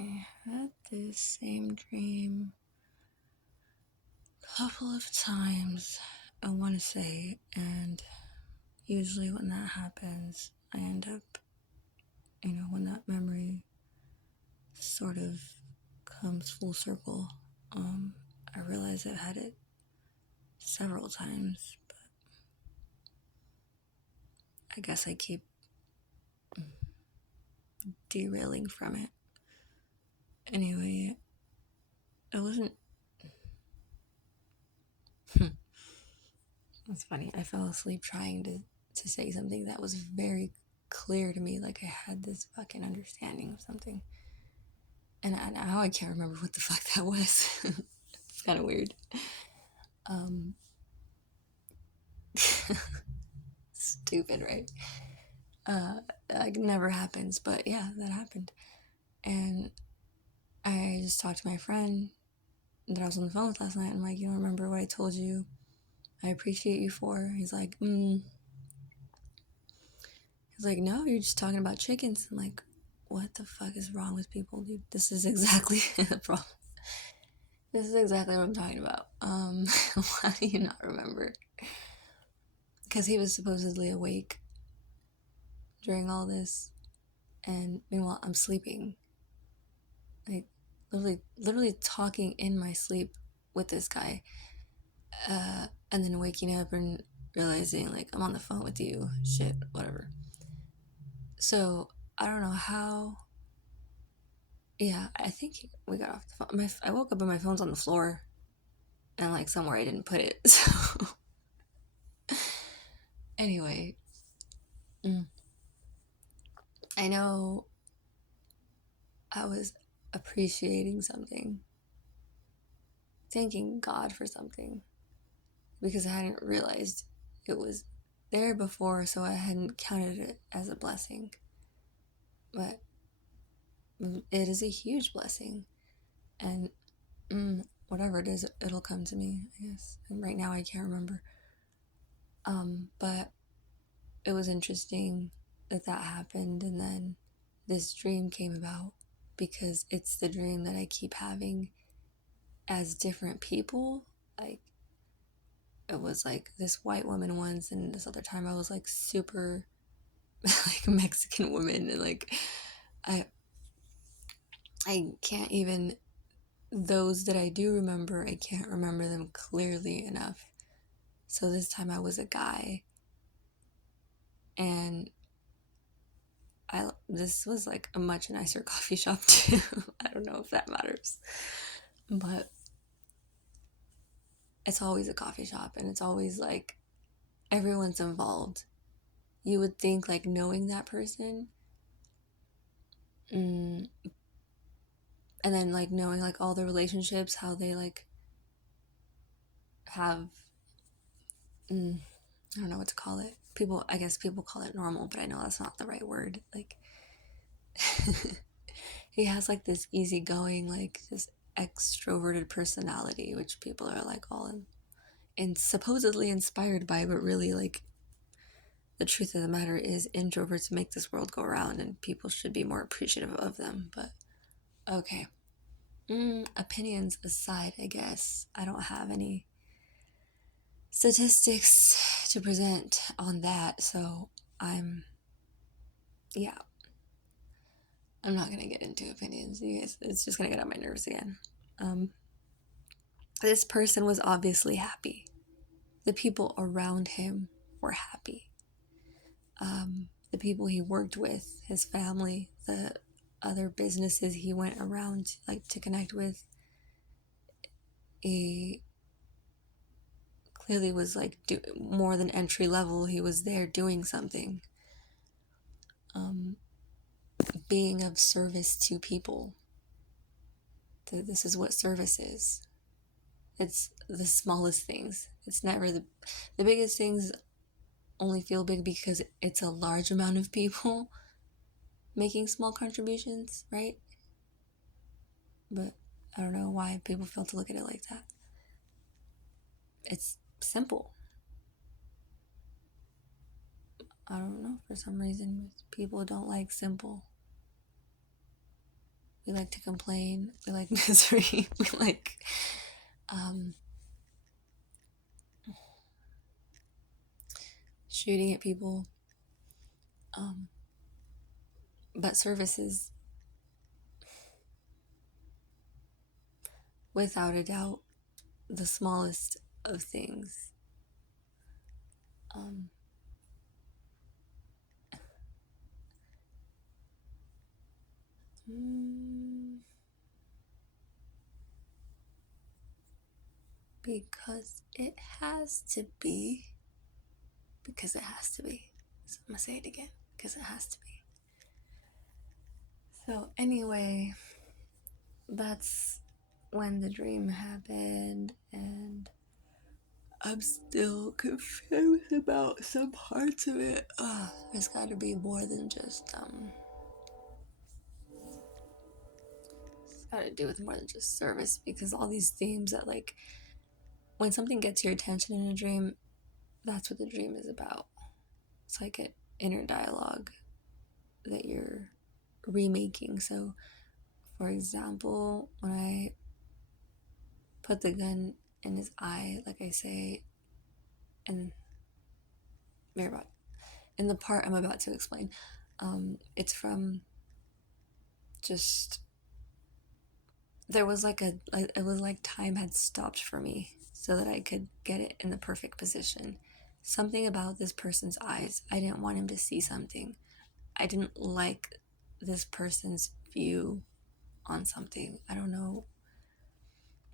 I had this same dream a couple of times, I want to say, and usually when that happens, I end up, when that memory sort of comes full circle, I realize I've had it several times, but I guess I keep derailing from it. Anyway, it wasn't. It's funny. I fell asleep trying to say something that was very clear to me, like I had this fucking understanding of something. And now I can't remember what the fuck that was. It's kind of weird. Stupid, right? Like, never happens, but yeah, that happened. And I just talked to my friend that I was on the phone with last night. I'm like, you don't remember what I told you I appreciate you for? He's like, He's like, no, you're just talking about chickens. I'm like, what the fuck is wrong with people, dude? This is exactly the problem. This is exactly what I'm talking about. Why do you not remember? Because he was supposedly awake during all this, and meanwhile I'm sleeping, like literally talking in my sleep with this guy, and then waking up and realizing like I'm on the phone with you, shit, whatever. So I don't know how. Yeah, I think we got off the phone. I woke up and my phone's on the floor, and like somewhere I didn't put it. So anyway, I know I was appreciating something, thanking God for something, because I hadn't realized it was there before, so I hadn't counted it as a blessing. But it is a huge blessing, and whatever it is, it'll come to me, I guess. And right now I can't remember. But it was interesting that happened, and then this dream came about because it's the dream that I keep having as different people. Like, it was like this white woman once, and this other time I was like super like Mexican woman, and like I can't even, those that I do remember, I can't remember them clearly enough. So this time I was a guy, and this was like a much nicer coffee shop too. I don't know if that matters, but it's always a coffee shop, and it's always like everyone's involved. You would think, like, knowing that person, and then like knowing like all the relationships, how they like have, I don't know what to call it. People, I guess people call it normal, but I know that's not the right word. Like, he has like this easygoing, like this extroverted personality, which people are like all and supposedly inspired by, but really, like, the truth of the matter is introverts make this world go around, and people should be more appreciative of them. But okay, opinions aside, I guess I don't have any statistics to present on that, so I'm yeah, I'm not gonna get into opinions, you guys. It's just gonna get on my nerves again. This person was obviously happy. The people around him were happy. The people he worked with, his family, the other businesses he went around like to connect with, he clearly was like more than entry level. He was there doing something, being of service to people. This is what service is. It's the smallest things. It's never the biggest things. Only feel big because it's a large amount of people making small contributions, right? But I don't know why people fail to look at it like that. It's simple. I don't know, for some reason people don't like simple. We like to complain. We like misery. We like shooting at people. But service is, without a doubt, the smallest of things. Because it has to be. Because it has to be. So I'm going to say it again. Because it has to be. So anyway, that's when the dream happened, and I'm still confused about some parts of it. There's got to be more than just it's got to do with more than just service, because all these themes that, like, when something gets your attention in a dream, that's what the dream is about. It's like an inner dialogue that you're remaking. So, for example, when I put the gun in his eye, like I say, and in the part I'm about to explain, it's from just, there was like it was like time had stopped for me so that I could get it in the perfect position. Something about this person's eyes, I didn't want him to see something. I didn't like this person's view on something. I don't know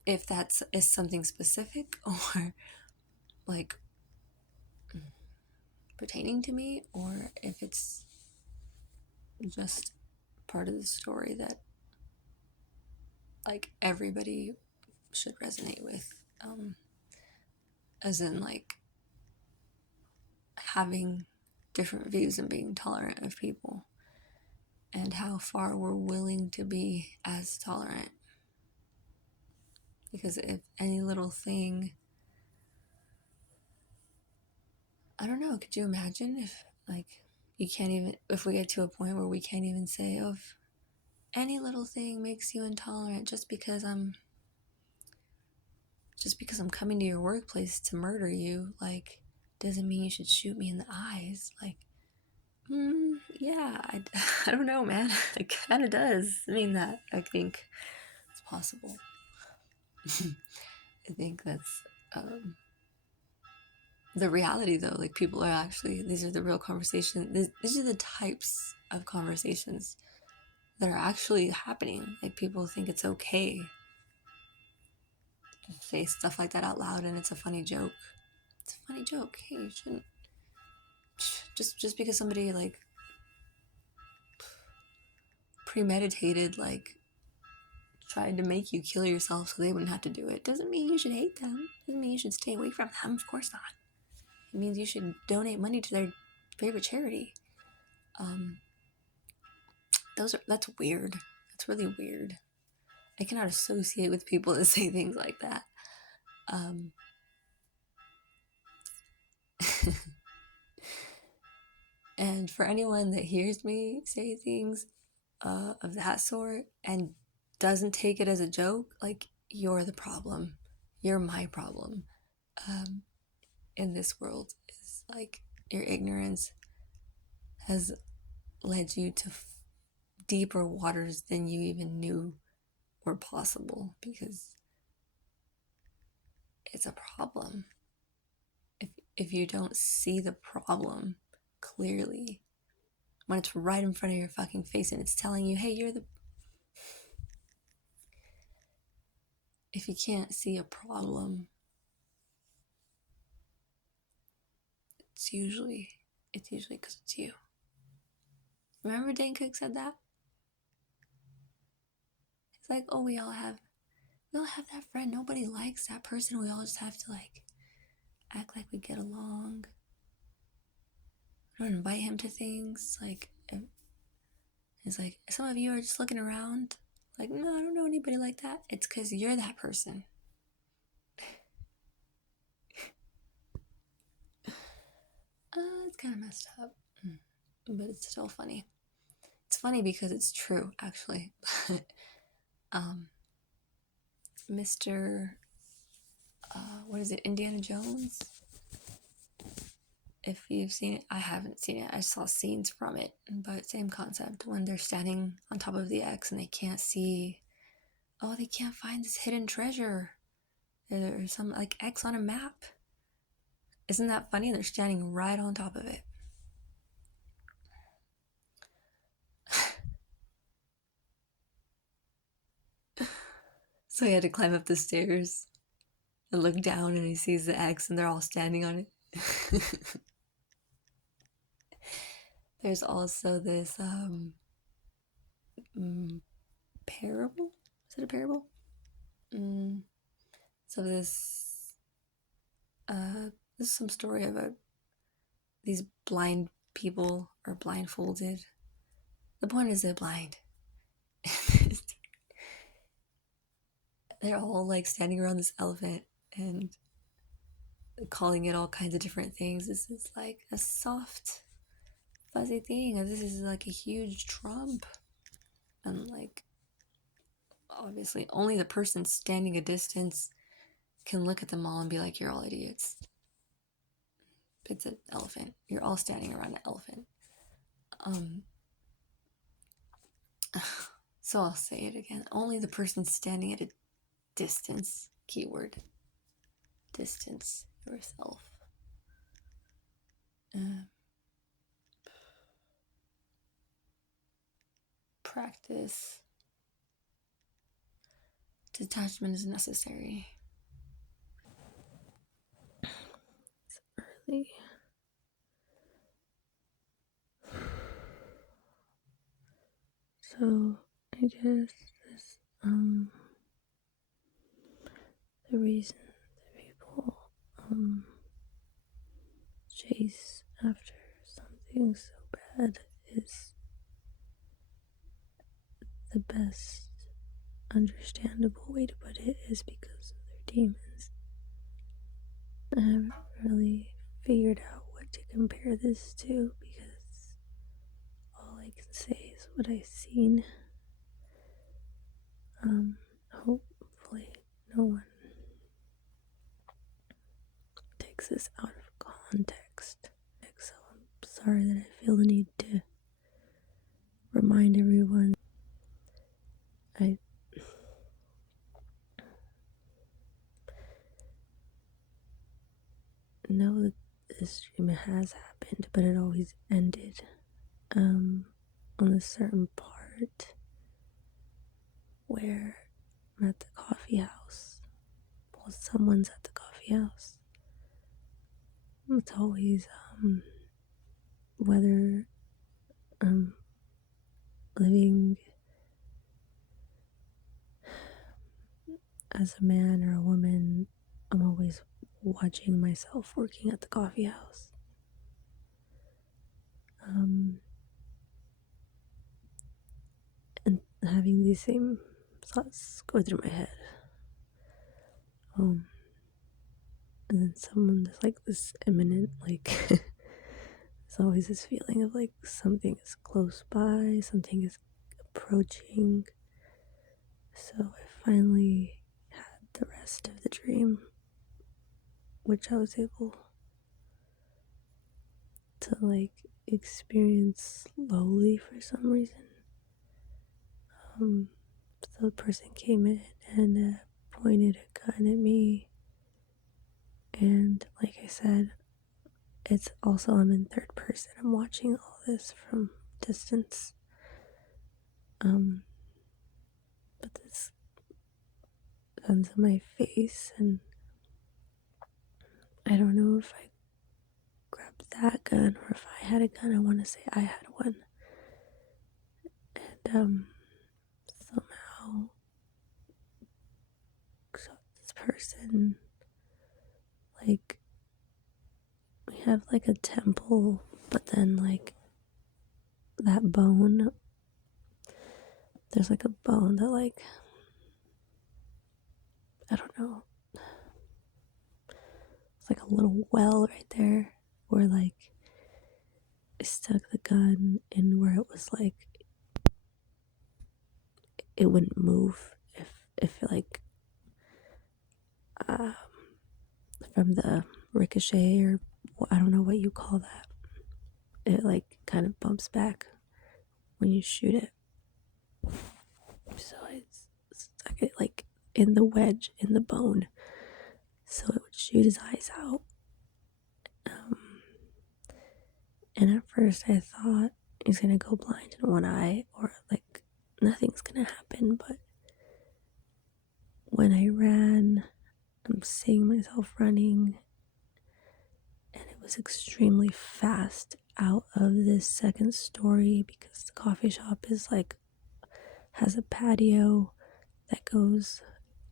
if that's is something specific or like pertaining to me, or if it's just part of the story that like everybody should resonate with, as in like having different views and being tolerant of people, and how far we're willing to be as tolerant. Because if any little thing, I don't know, could you imagine if like you can't even, if we get to a point where we can't even say, oh, if any little thing makes you intolerant just because I'm coming to your workplace to murder you, like, doesn't mean you should shoot me in the eyes. Like, yeah, I don't know, man. It kind of does mean that. I think it's possible. I think that's the reality, though. Like, people are actually, these are the real conversations. These are the types of conversations that are actually happening. Like, people think it's okay to say stuff like that out loud, and it's a funny joke. It's a funny joke. Hey, you shouldn't. Just because somebody like premeditated, like tried to make you kill yourself so they wouldn't have to do it, doesn't mean you should hate them. Doesn't mean you should stay away from them. Of course not. It means you should donate money to their favorite charity. That's weird. That's really weird. I cannot associate with people that say things like that. And for anyone that hears me say things of that sort and doesn't take it as a joke, like, you're the problem. You're my problem. In this world, is like your ignorance has led you to deeper waters than you even knew were possible, because it's a problem. If you don't see the problem clearly when it's right in front of your fucking face and it's telling you, hey, you're the, if you can't see a problem, it's usually because it's you. Remember Didnt said that? It's like, oh, we all have that friend. Nobody likes that person. We all just have to like act like we get along. We don't invite him to things. Like, it's like, some of you are just looking around like, no, I don't know anybody like that. It's because you're that person. It's kind of messed up, but it's still funny. it's funny because it's true, actually. But Mr. What is it, Indiana Jones? If you've seen it, I haven't seen it. I saw scenes from it, but same concept. When they're standing on top of the X and they can't see, oh, they can't find this hidden treasure. There's some like X on a map. Isn't that funny? They're standing right on top of it. So he had to climb up the stairs and look down, and he sees the X, and they're all standing on it. There's also this parable. Is it a parable? So this is some story about these blind people are blindfolded. The point is they're blind. They're all like standing around this elephant and calling it all kinds of different things. This is like a soft, fuzzy thing. This is like a huge trump. And like, obviously, only the person standing a distance can look at them all and be like, you're all idiots. It's an elephant. You're all standing around an elephant. So I'll say it again. Only the person standing at a distance, keyword, distance yourself. Practice. Detachment is necessary. It's early. So I guess this the reason that people chase after something so bad is the best understandable way to put it is because of their demons. I haven't really figured out what to compare this to because all I can say is what I've seen. Hopefully no one takes this out of context. So I'm sorry that I feel the need to remind everyone. I know that this dream has happened, but it always ended on a certain part where I'm at the coffee house. Well, someone's at the coffee house. It's always whether I'm living as a man or a woman, I'm always watching myself working at the coffee house. And having these same thoughts go through my head. And then someone, there's like this imminent, like, there's always this feeling of like something is close by, something is approaching. So I finally had the rest of the dream, which I was able to like experience slowly for some reason. So the person came in and pointed a gun at me, and like I said, it's also I'm in third person. I'm watching all this from distance. But this gun's in my face, and I don't know if I grabbed that gun or if I had a gun. I want to say I had one. And somehow shot this person. Like, we have like a temple, but then like that bone, there's like a bone that like, I don't know, it's like a little well right there where like I stuck the gun in where it was like it wouldn't move if like from the ricochet, or I don't know what you call that. It like kind of bumps back when you shoot it. So it's stuck it like in the wedge in the bone, so it would shoot his eyes out. And at first I thought he's gonna go blind in one eye, or like nothing's gonna happen. But when I ran, I'm seeing myself running, and it was extremely fast out of this second story, because the coffee shop is like has a patio that goes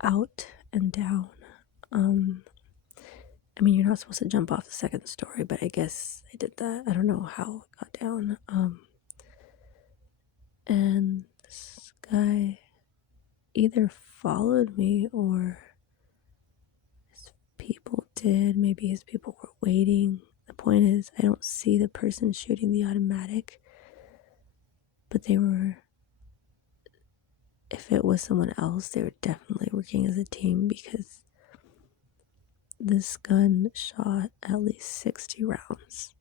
out and down. I mean, you're not supposed to jump off the second story, but I guess I did that. I don't know how it got down. And this guy either followed me, or his people did. Maybe his people were waiting. The point is, I don't see the person shooting the automatic, but they were, if it was someone else, they were definitely working as a team, because this gun shot at least 60 rounds.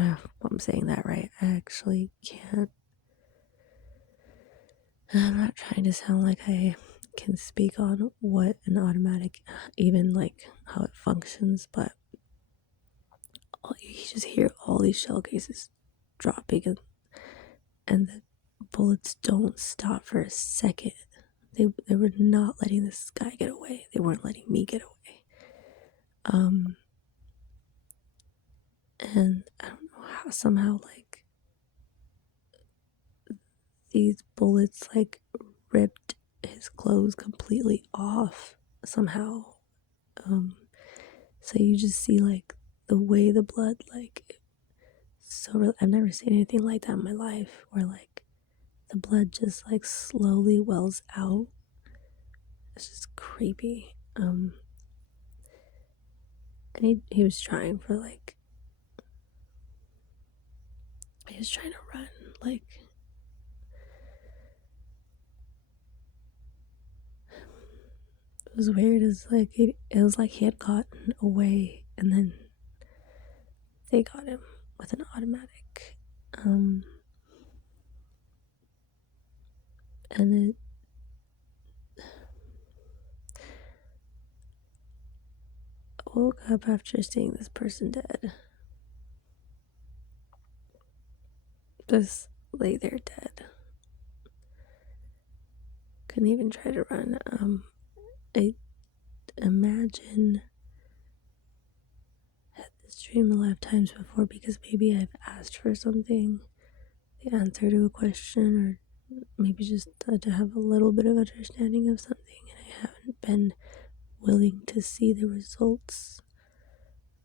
I hope I'm saying that right. I actually can't. I'm not trying to sound like I can speak on what an automatic, even like how it functions, but you just hear all these shell cases dropping, and the bullets don't stop for a second. They were not letting this guy get away. They weren't letting me get away. And I don't know how, somehow like these bullets like ripped his clothes completely off somehow. So you just see like the way the blood like, so I've never seen anything like that in my life, where like the blood just like slowly wells out. It's just creepy. And he was trying for like, he was trying to run. Like, it was weird. It's like it was like he had gotten away, and then they got him with an automatic. And it, I woke up after seeing this person dead. Just lay there dead. Couldn't even try to run. I imagine had this dream a lot of times before, because maybe I've asked for something, the answer to a question, or maybe just to have a little bit of understanding of something, and I haven't been willing to see the results,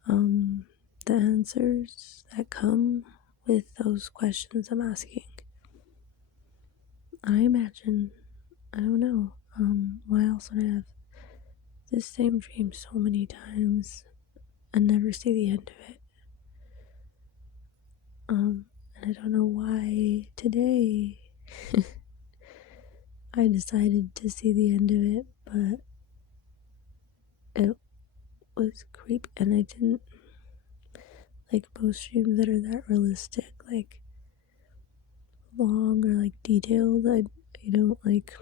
the answers that come with those questions I'm asking. I imagine, I don't know, why else would I have this same dream so many times and never see the end of it? And I don't know why today I decided to see the end of it, but it was creepy, and I didn't like most dreams that are that realistic, like long or like detailed. I don't like,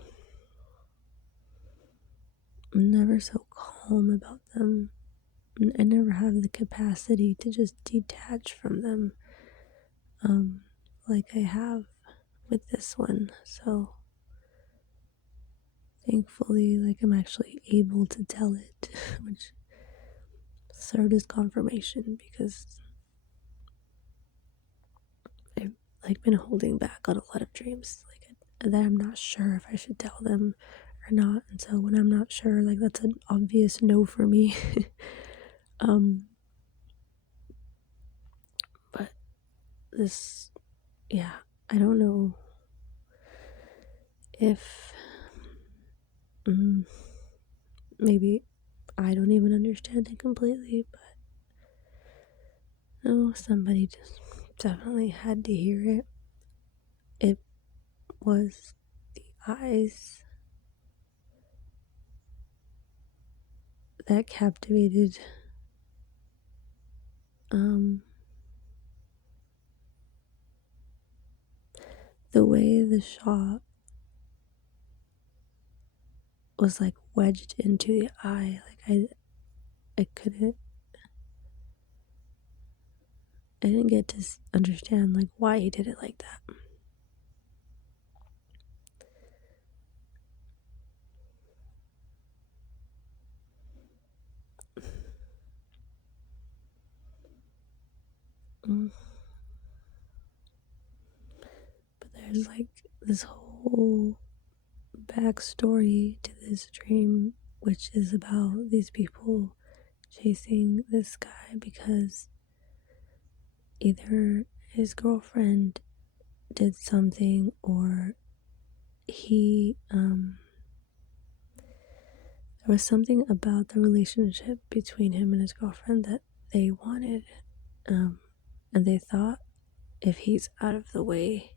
I'm never so calm about them. I never have the capacity to just detach from them, like I have with this one. So thankfully, like, I'm actually able to tell it, which served as confirmation, because I've like been holding back on a lot of dreams, like that I'm not sure if I should tell them or not. And so when I'm not sure, like, that's an obvious no for me. But this, yeah, I don't know if maybe I don't even understand it completely, but no, somebody just definitely had to hear it. was the eyes that captivated the way the shot was like wedged into the eye. Like I couldn't, I didn't get to understand like why he did it like that. But there's like this whole backstory to this dream, which is about these people chasing this guy because either his girlfriend did something or he there was something about the relationship between him and his girlfriend that they wanted, and they thought if he's out of the way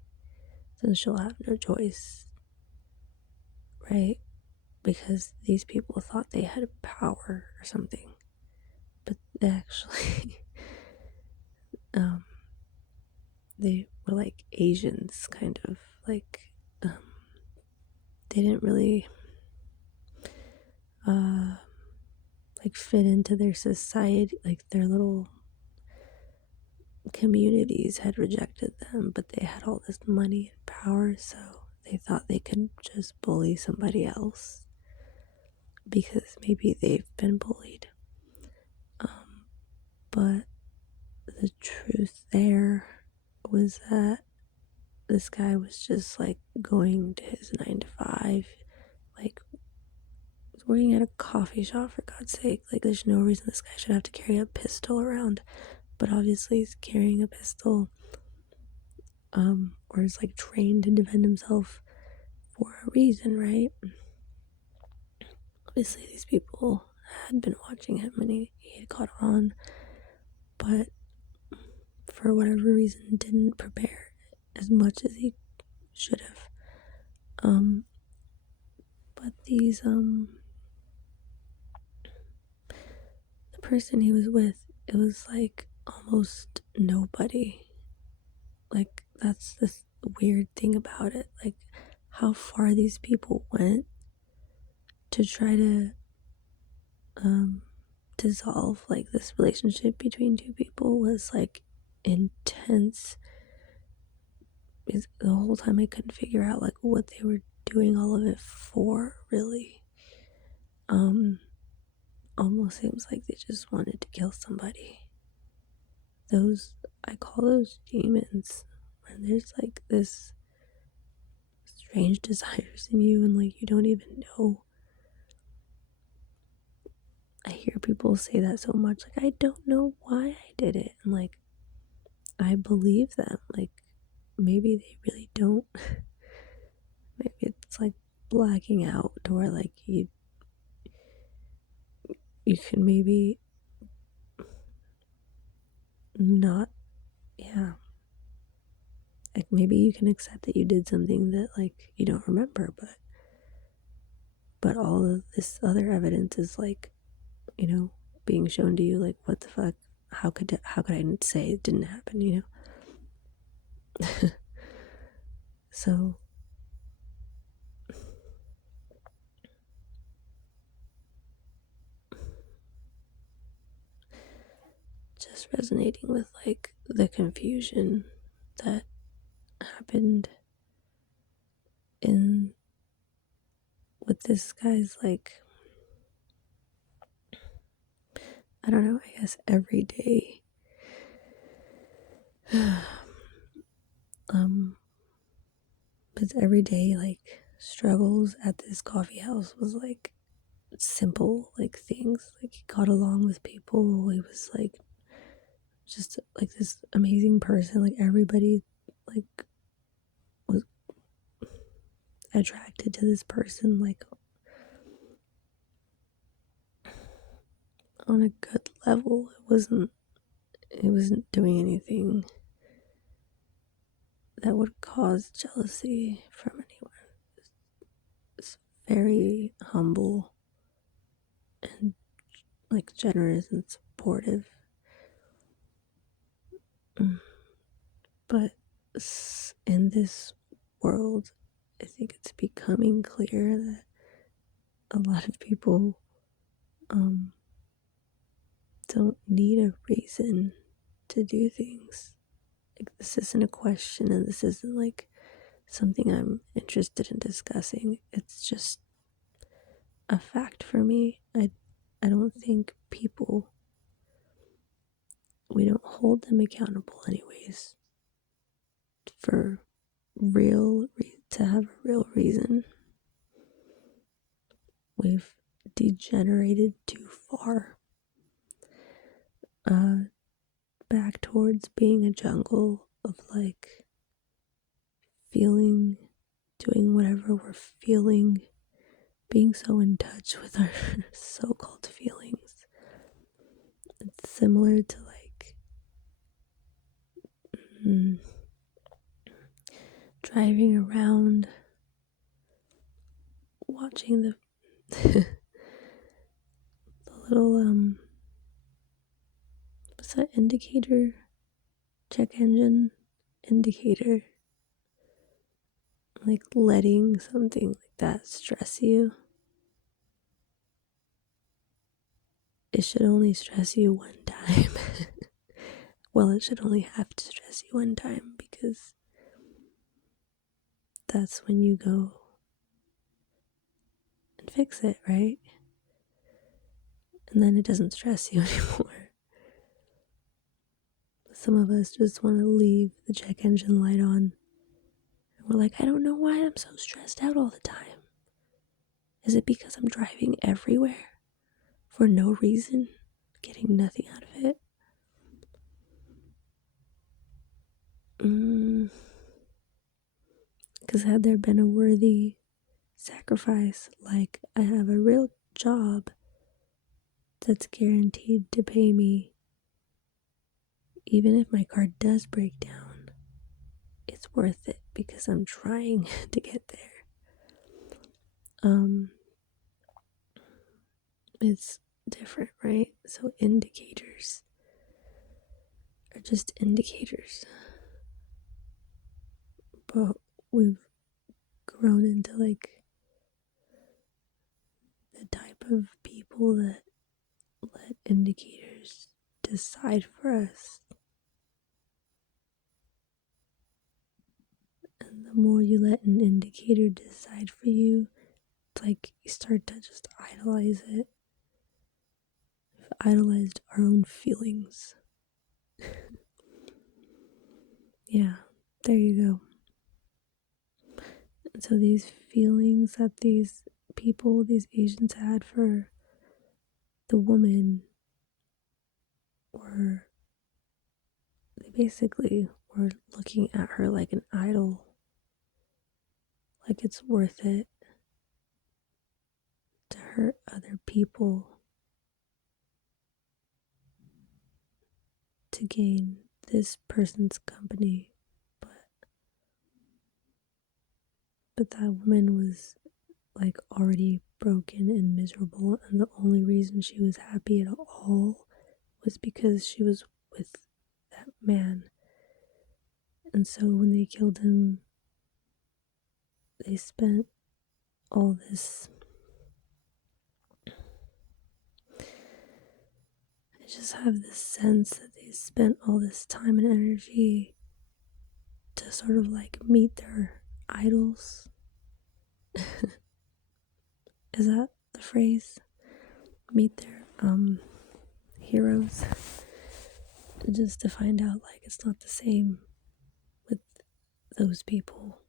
then she'll have no choice, right? Because these people thought they had power or something, but they actually they were like Asians, kind of like they didn't really like fit into their society. Like their little communities had rejected them, but they had all this money and power, so they thought they could just bully somebody else because maybe they've been bullied. But the truth there was that this guy was just like going to his 9 to 5, like working at a coffee shop, for God's sake. Like there's no reason this guy should have to carry a pistol around, but obviously he's carrying a pistol, or is like trained to defend himself for a reason, right? Obviously these people had been watching him and he had caught on, but for whatever reason didn't prepare as much as he should have. But these the person he was with, it was like almost nobody. Like that's this weird thing about it. Like how far these people went to try to dissolve like this relationship between two people was like intense. Because the whole time I couldn't figure out like what they were doing all of it for, really. Almost seems like they just wanted to kill somebody. Those, I call those demons, when there's like this strange desires in you and like you don't even know. I hear people say that so much, like I don't know why I did it, and like I believe them. Like maybe they really don't. Maybe it's like blacking out to where like you can maybe not, yeah, like maybe you can accept that you did something that like you don't remember, but all of this other evidence is like, you know, being shown to you. Like what the fuck, how could I say it didn't happen, you know? So just resonating with like the confusion that happened in with this guy's, like, I don't know, I guess everyday his everyday like struggles at this coffee house was like simple like things. Like he got along with people, he was like just like this amazing person, like everybody like was attracted to this person like on a good level. It wasn't doing anything that would cause jealousy from anyone. It's very humble and like generous and supportive. But in this world, I think it's becoming clear that a lot of people don't need a reason to do things. Like, this isn't a question, and this isn't like something I'm interested in discussing. It's just a fact for me. I don't think people, we don't hold them accountable anyways for to have a real reason. We've degenerated too far back towards being a jungle of like feeling, doing whatever we're feeling, being so in touch with our so-called feelings. It's similar to like driving around, watching the the little what's that indicator? Check engine indicator. Like letting something like that stress you. It should only stress you one time. Well, it should only have to stress you one time because that's when you go and fix it, right? And then it doesn't stress you anymore. Some of us just want to leave the check engine light on. And we're like, I don't know why I'm so stressed out all the time. Is it because I'm driving everywhere for no reason, getting nothing out of it? Because had there been a worthy sacrifice, like I have a real job that's guaranteed to pay me, even if my car does break down, it's worth it because I'm trying to get there. It's different, right? So indicators are just indicators. But we've grown into like the type of people that let indicators decide for us. And the more you let an indicator decide for you, it's like you start to just idolize it. We've idolized our own feelings. Yeah, there you go. And so these feelings that these people, these Asians had for the woman they basically were looking at her like an idol. Like it's worth it to hurt other people to gain this person's company. But that woman was like already broken and miserable, and the only reason she was happy at all was because she was with that man. And so when they killed him, they spent all this, I just have this sense that they spent all this time and energy to sort of like meet their idols. Is that the phrase? Meet their heroes. Just to find out like it's not the same with those people.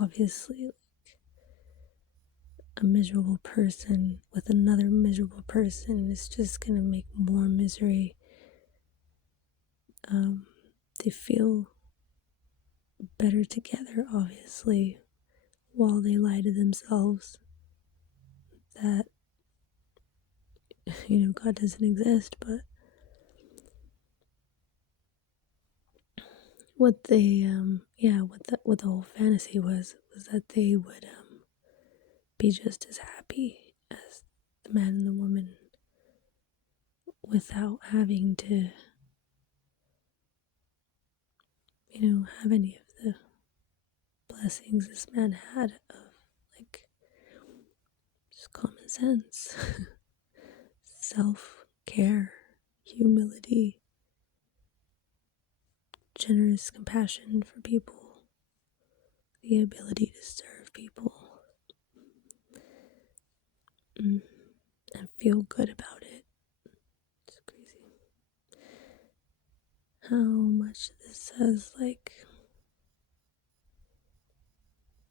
Obviously, like a miserable person with another miserable person is just gonna make more misery. They feel better together, obviously, while they lie to themselves that, God doesn't exist. But what they what the whole fantasy was that they would be just as happy as the man and the woman without having to, have any of the blessings this man had of, like, just common sense, self-care, humility, generous compassion for people, the ability to serve people, and feel good about it. It's crazy how much this has, like,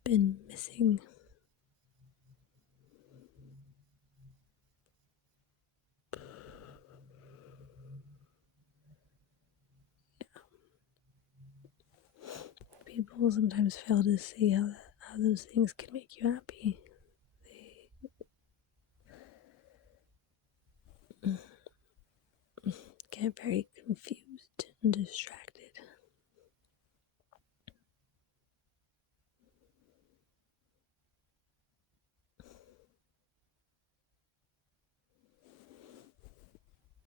been missing. People sometimes fail to see how those things can make you happy. They get very confused and distracted